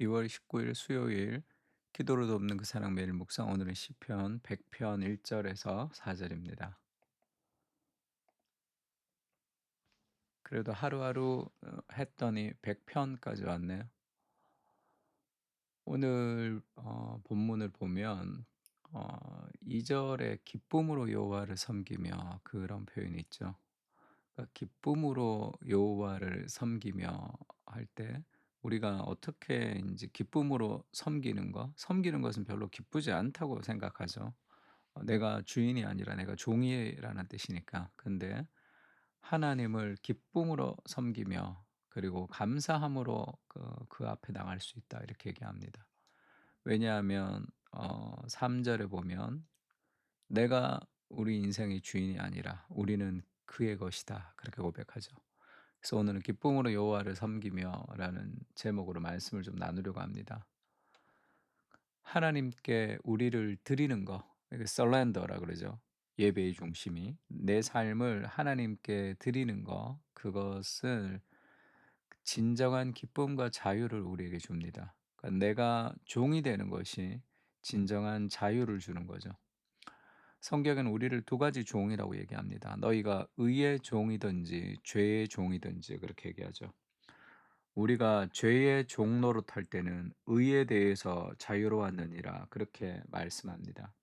2월 19일 수요일 기도로 돕는 그 사랑 매일 묵상 오늘은 시편 100편 1절에서 4절입니다. 그래도 하루하루 했더니 100편까지 왔네요. 오늘 본문을 보면 2절에 기쁨으로 여호와를 섬기며 그런 표현이 있죠. 그러니까 기쁨으로 여호와를 섬기며 할 때 우리가 어떻게 이제 기쁨으로 섬기는 것은 별로 기쁘지 않다고 생각하죠. 내가 주인이 아니라 내가 종이라는 뜻이니까. 근데 하나님을 기쁨으로 섬기며 그리고 감사함으로 그 앞에 나갈 수 있다 이렇게 얘기합니다. 왜냐하면 3 절에 보면 "내가 우리 인생의 주인이 아니라 우리는 그의 것이다." 그렇게 고백하죠. 그래서 오늘은 "기쁨으로 여호와를 섬기며"라는 제목으로 말씀을 좀 나누려고 합니다. 하나님께 우리를 드리는 거, 이게 surrender라 그러죠. 예배의 중심이 내 삶을 하나님께 드리는 거, 그것을 진정한 기쁨과 자유를 우리에게 줍니다. 그러니까 내가 종이 되는 것이 진정한 자유를 주는 거죠. 성경에는 우리를 두 가지 종이라고 얘기합니다. 너희가 의의 종이든지 죄의 종이든지 그렇게 얘기하죠. 우리가 죄의 종 노릇할 때는 의에 대해서 자유로웠느니라 그렇게 말씀합니다.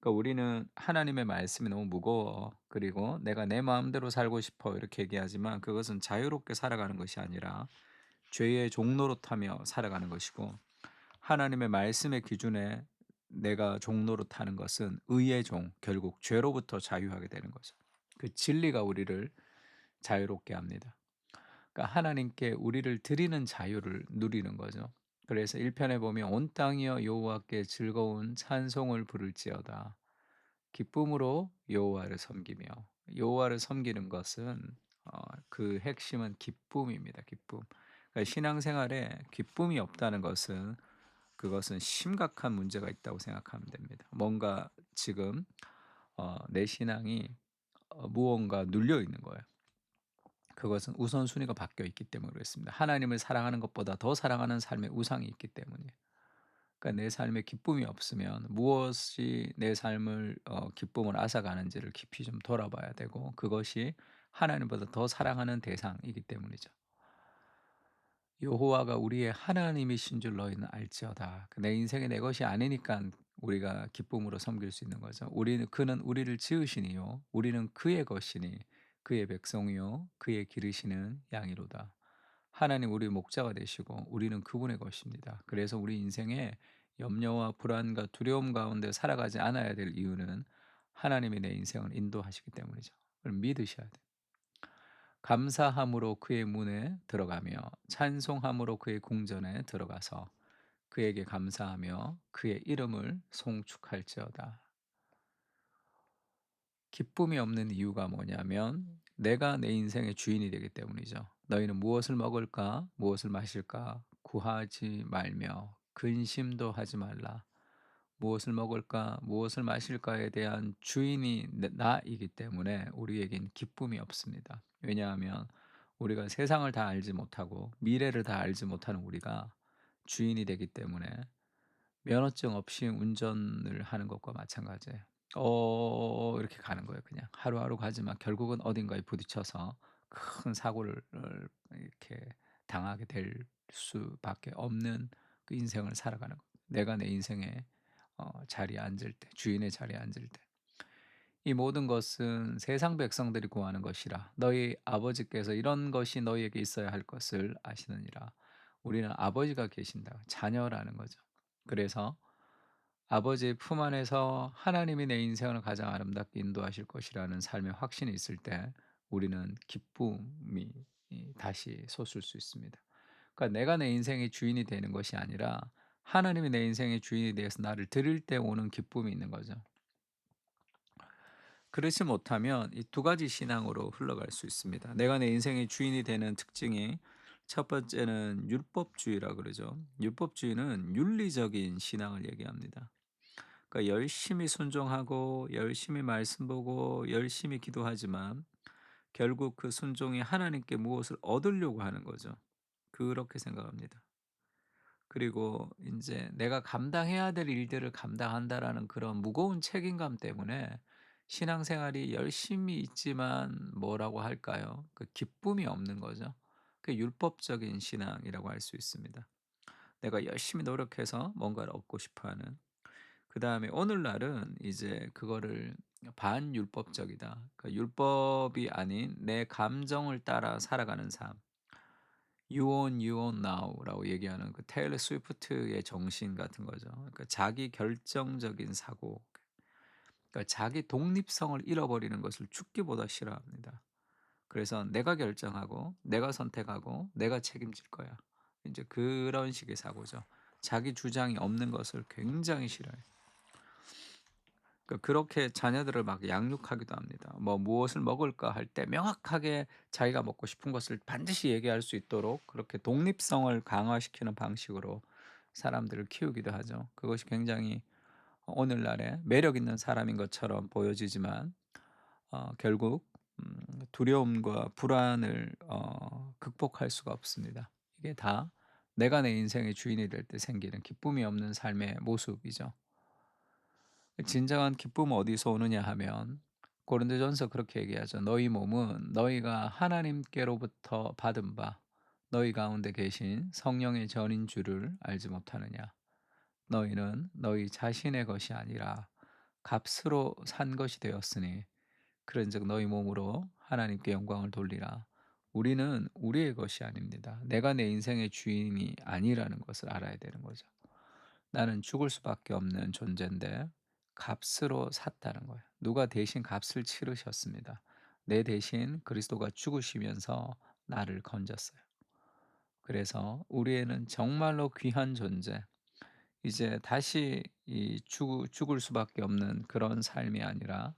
그러니까 우리는 하나님의 말씀이 너무 무거워. 그리고 내가 내 마음대로 살고 싶어. 이렇게 얘기하지만 그것은 자유롭게 살아가는 것이 아니라 죄의 종 노릇하며 살아가는 것이고, 하나님의 말씀의 기준에 내가 종 노릇하는 것은 의의 종, 결국 죄로부터 자유하게 되는 거죠. 그 진리가 우리를 자유롭게 합니다. 그러니까 하나님께 우리를 드리는 자유를 누리는 거죠. 그래서 1편에 보면 온 땅이여 여호와께 즐거운 찬송을 부를지어다. 기쁨으로 여호와를 섬기며, 여호와를 섬기는 것은 그 핵심은 기쁨입니다. 기쁨. 그러니까 신앙생활에 기쁨이 없다는 것은 그것은 심각한 문제가 있다고 생각하면 됩니다. 뭔가 지금 내 신앙이 무언가 눌려 있는 거예요. 그것은 우선순위가 바뀌어 있기 때문에 그렇습니다. 하나님을 사랑하는 것보다 더 사랑하는 삶의 우상이 있기 때문이에요. 그러니까 내 삶에 기쁨이 없으면 무엇이 내 삶을 기쁨을 앗아가는지를 깊이 좀 돌아봐야 되고, 그것이 하나님보다 더 사랑하는 대상이기 때문이죠. 여호와가 우리의 하나님이신 줄 너희는 알지어다. 내 인생이 내 것이 아니니까 우리가 기쁨으로 섬길 수 있는 거죠. 그는 우리를 지으시니요 우리는 그의 것이니 그의 백성이요 그의 기르시는 양이로다. 하나님 우리 목자가 되시고 우리는 그분의 것입니다. 그래서 우리 인생에 염려와 불안과 두려움 가운데 살아가지 않아야 될 이유는 하나님이 내 인생을 인도하시기 때문이죠. 그걸 믿으셔야 돼요. 감사함으로 그의 문에 들어가며 찬송함으로 그의 궁전에 들어가서 그에게 감사하며 그의 이름을 송축할지어다. 기쁨이 없는 이유가 뭐냐면 내가 내 인생의 주인이 되기 때문이죠. 너희는 무엇을 먹을까 무엇을 마실까 구하지 말며 근심도 하지 말라. 무엇을 먹을까 무엇을 마실까에 대한 주인이 나이기 때문에 우리에겐 기쁨이 없습니다. 왜냐하면 우리가 세상을 다 알지 못하고 미래를 다 알지 못하는 우리가 주인이 되기 때문에 면허증 없이 운전을 하는 것과 마찬가지예요. 이렇게 가는 거예요 그냥. 하루하루 가지만 결국은 어딘가에 부딪혀서 큰 사고를 이렇게 당하게 될 수밖에 없는 그 인생을 살아가는 거예요. 내가 내 인생의 자리에 앉을 때, 주인의 자리에 앉을 때. 이 모든 것은 세상 백성들이 구하는 것이라 너희 아버지께서 이런 것이 너희에게 있어야 할 것을 아시느니라. 우리는 아버지가 계신다. 자녀라는 거죠. 그래서 아버지의 품 안에서 하나님이 내 인생을 가장 아름답게 인도하실 것이라는 삶의 확신이 있을 때 우리는 기쁨이 다시 솟을 수 있습니다. 그러니까 내가 내 인생의 주인이 되는 것이 아니라 하나님이 내 인생의 주인이 되어서 나를 드릴 때 오는 기쁨이 있는 거죠. 그렇지 못하면 이 두 가지 신앙으로 흘러갈 수 있습니다. 내가 내 인생의 주인이 되는 특징이 첫 번째는 율법주의라 그러죠. 율법주의는 윤리적인 신앙을 얘기합니다. 그러니까 열심히 순종하고 열심히 말씀 보고 열심히 기도하지만 결국 그 순종이 하나님께 무엇을 얻으려고 하는 거죠. 그렇게 생각합니다. 그리고 인제 내가 감당해야 될 일들을 감당한다라는 그런 무거운 책임감 때문에 신앙생활이 열심히 있지만 뭐라고 할까요? 그 기쁨이 없는 거죠. 그 율법적인 신앙이라고 할 수 있습니다. 내가 열심히 노력해서 뭔가를 얻고 싶어 하는. 그다음에 오늘날은 이제 그거를 반율법적이다. 그 율법이 아닌 내 감정을 따라 살아가는 삶. You own, you own now라고 얘기하는 그 테일러 스위프트의 정신 같은 거죠. 그러니까 자기 결정적인 사고, 그러니까 자기 독립성을 잃어버리는 것을 죽기보다 싫어합니다. 그래서 내가 결정하고 내가 선택하고 내가 책임질 거야. 이제 그런 식의 사고죠. 자기 주장이 없는 것을 굉장히 싫어해요. 그렇게 자녀들을 막 양육하기도 합니다. 뭐 무엇을 먹을까 할 때 명확하게 자기가 먹고 싶은 것을 반드시 얘기할 수 있도록 그렇게 독립성을 강화시키는 방식으로 사람들을 키우기도 하죠. 그것이 굉장히 오늘날의 매력 있는 사람인 것처럼 보여지지만 결국 두려움과 불안을 극복할 수가 없습니다. 이게 다 내가 내 인생의 주인이 될 때 생기는 기쁨이 없는 삶의 모습이죠. 진정한 기쁨은 어디서 오느냐 하면 고린도전서 그렇게 얘기하죠. "너희 몸은 너희가 하나님께로부터 받은 바 너희 가운데 계신 성령의 전인 줄을 알지 못하느냐. 너희는 너희 자신의 것이 아니라 값으로 산 것이 되었으니 그런즉 너희 몸으로 하나님께 영광을 돌리라." 우리는 우리의 것이 아닙니다. 내가 내 인생의 주인이 아니라는 것을 알아야 되는 거죠. 나는 죽을 수밖에 없는 존재인데 값으로 샀다는 거예요. 누가 대신 값을 치르셨습니다. 내 대신 그리스도가 죽으시면서 나를 건졌어요. 그래서 우리에는 정말로 귀한 존재, 이제 다시 이 죽을 수밖에 없는 그런 삶이 아니라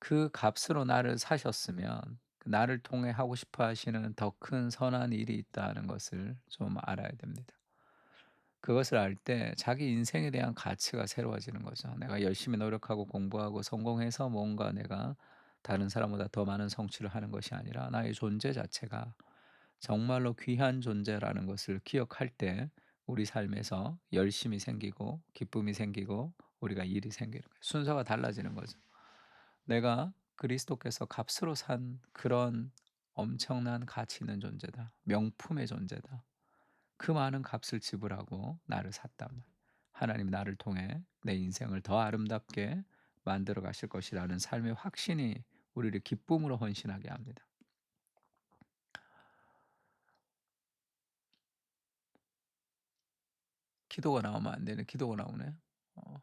그 값으로 나를 사셨으면 그 나를 통해 하고 싶어 하시는 더 큰 선한 일이 있다는 것을 좀 알아야 됩니다. 그것을 알 때 자기 인생에 대한 가치가 새로워지는 거죠. 내가 열심히 노력하고 공부하고 성공해서 뭔가 내가 다른 사람보다 더 많은 성취를 하는 것이 아니라 나의 존재 자체가 정말로 귀한 존재라는 것을 기억할 때 우리 삶에서 열심이 생기고 기쁨이 생기고 우리가 일이 생기는 거예요. 순서가 달라지는 거죠. 내가 그리스도께서 값으로 산 그런 엄청난 가치 있는 존재다. 명품의 존재다. 그 많은 값을 지불하고 나를 샀단 말이에요. 하나님이 나를 통해 내 인생을 더 아름답게 만들어 가실 것이라는 삶의 확신이 우리를 기쁨으로 헌신하게 합니다. 기도가 나오면 안 되네. 기도가 나오네. 어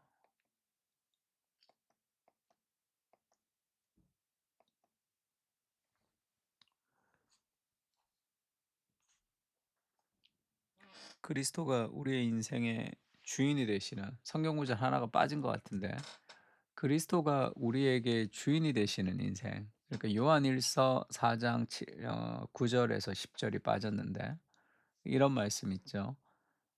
그리스도가 우리의 인생의 주인이 되시는 성경 구절 하나가 빠진 것 같은데 그리스도가 우리에게 주인이 되시는 인생. 그러니까 요한일서 4장 9 절에서 10 절이 빠졌는데 이런 말씀 있죠.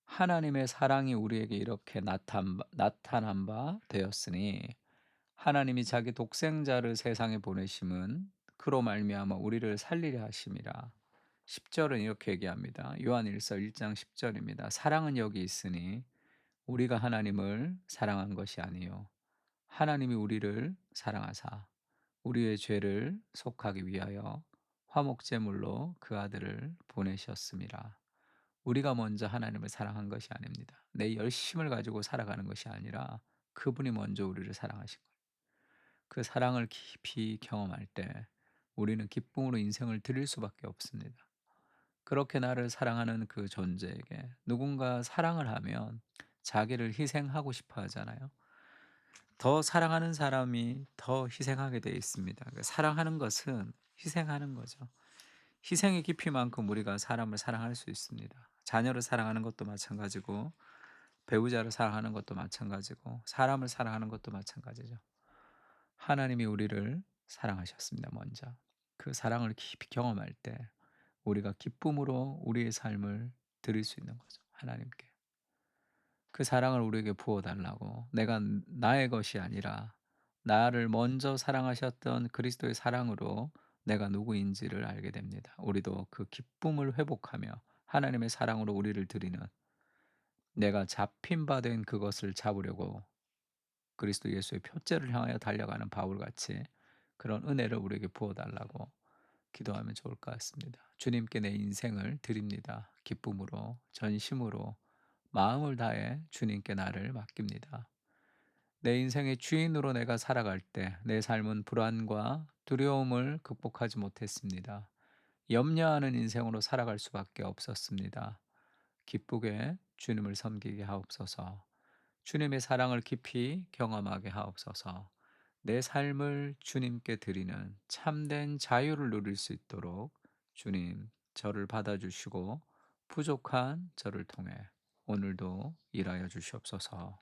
하나님의 사랑이 우리에게 이렇게 나타난 바 되었으니 하나님이 자기 독생자를 세상에 보내심은 그로 말미암아 우리를 살리려 하심이라. 10 절은 이렇게 얘기합니다. 요한일서 1장 10 절입니다. 사랑은 여기 있으니 우리가 하나님을 사랑한 것이 아니요 하나님이 우리를 사랑하사 우리의 죄를 속하기 위하여 화목제물로 그 아들을 보내셨음이라. 우리가 먼저 하나님을 사랑한 것이 아닙니다. 내 열심을 가지고 살아가는 것이 아니라 그분이 먼저 우리를 사랑하신 거예요. 그 사랑을 깊이 경험할 때 우리는 기쁨으로 인생을 드릴 수밖에 없습니다. 그렇게 나를 사랑하는 그 존재에게 누군가 사랑을 하면 자기를 희생하고 싶어 하잖아요. 더 사랑하는 사람이 더 희생하게 되어 있습니다. 사랑하는 것은 희생하는 거죠. 희생의 깊이만큼 우리가 사람을 사랑할 수 있습니다. 자녀를 사랑하는 것도 마찬가지고 배우자를 사랑하는 것도 마찬가지고 사람을 사랑하는 것도 마찬가지죠. 하나님이 우리를 사랑하셨습니다, 먼저. 그 사랑을 깊이 경험할 때 우리가 기쁨으로 우리의 삶을 드릴 수 있는 거죠, 하나님께. 그 사랑을 우리에게 부어 달라고 내가 나의 것이 아니라 나를 먼저 사랑하셨던 그리스도의 사랑으로 내가 누구인지를 알게 됩니다. 우리도 그 기쁨을 회복하며 하나님의 사랑으로 우리를 드리는 내가 잡힌 바 된 그것을 잡으려고 그리스도 예수의 표대를 향하여 달려가는 바울같이 그런 은혜를 우리에게 부어 달라고 기도하면 좋을 것 같습니다. 주님께 내 인생을 드립니다. 기쁨으로, 전심으로, 마음을 다해 주님께 나를 맡깁니다. 내 인생의 주인으로 내가 살아갈 때 내 삶은 불안과 두려움을 극복하지 못했습니다. 염려하는 인생으로 살아갈 수밖에 없었습니다. 기쁘게 주님을 섬기게 하옵소서. 주님의 사랑을 깊이 경험하게 하옵소서. 내 삶을 주님께 드리는 참된 자유를 누릴 수 있도록 주님 저를 받아주시고 부족한 저를 통해 오늘도 일하여 주시옵소서.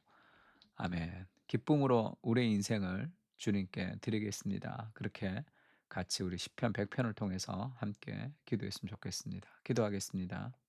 아멘. 기쁨으로 우리의 인생을 주님께 드리겠습니다. 그렇게 같이 우리 시편 100편을 통해서 함께 기도했으면 좋겠습니다. 기도하겠습니다.